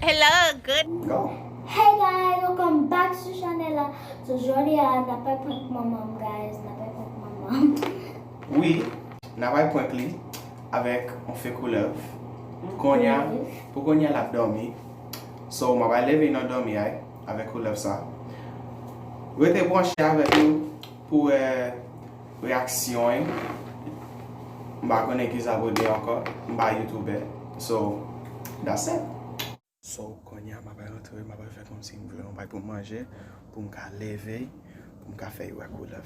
Hello, good. Go. Hey guys, welcome back to channel. So aujourd'hui, n'a pas prank maman, guys, n'a pas prank maman. Oui, n'a pas point clé avec on fait couleur. Konya, pour Konya l'a dormi. So, m'a va lever dans dormi avec couleur ça. Restez branché avec nous pour réaction. M'a connaître qui s'abonne encore, m'a YouTube. So, that's it. So, Konya m'a va rentrer, m'a va faire comme si on va pour manger, pour me lever, pour me faire une couleur.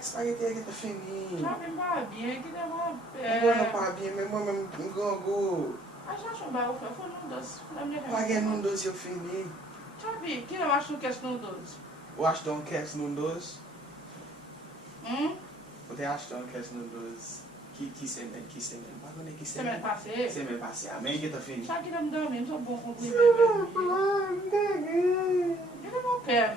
Spaghetti avec le fini. Ça fait pas bien, qui demande. Moi pas bien, mais moi-même, je go. Ah, já chumbar o foi num doce. Paguei num doce eu fini. Sabe, que eu acho que é num doce. Eu acho que não quer num doce. Você acha que não quer num doce? Que semaine? Pas que Semaine passée. Semaine passée. Amém que tá fini. Sabe que não me dormi, não sou bom com comida. Eu não quero.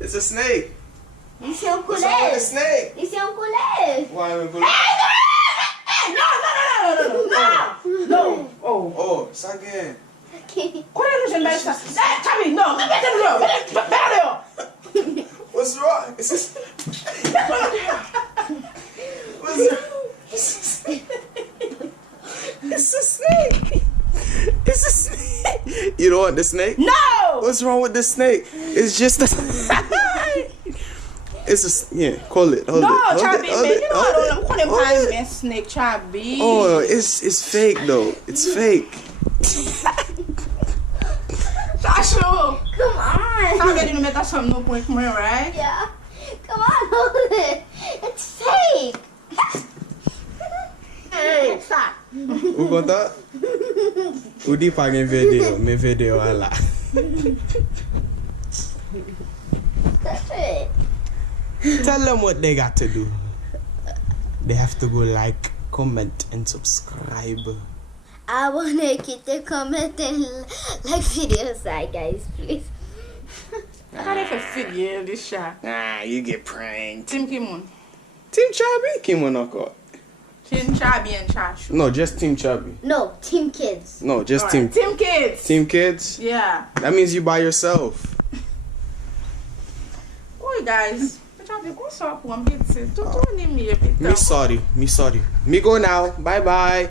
It's a snake. Isso é What's wrong with the snake? Isso é colher. Why am I No. Oh, it's again. Qual é o jeito dessa? Sabe, não, pera. What's wrong? It's a What's wrong? It's a snake. It's a snake. You don't want the snake? No! What's wrong with the snake? It's just a It's a call it. Hold No, it. Chabi, you know I don't want to find a snake, Chabi. Oh, it's fake though. It's fake. Tashu! Come on. Tá querendo meter some no point for me, right? Yeah. Come on, hold it. It's fake. Hey, stop. O conta? O di paguem video lá. That's it. Tell them what they got to do. They have to go like, comment, and subscribe. I wanna keep the comment and like videos, guys, please. Cadê que filho de chá? Ah, you get pranked. Tim Kimon. Team Chabi, Kim on knock out. Team Chubby and Chashu. No, just Team Chubby. No, Team Kids. No, just Alright, Team Kids. Team Kids? Yeah. That means you by yourself. Oi, guys. Me sorry. Me sorry. Me go now. Bye bye.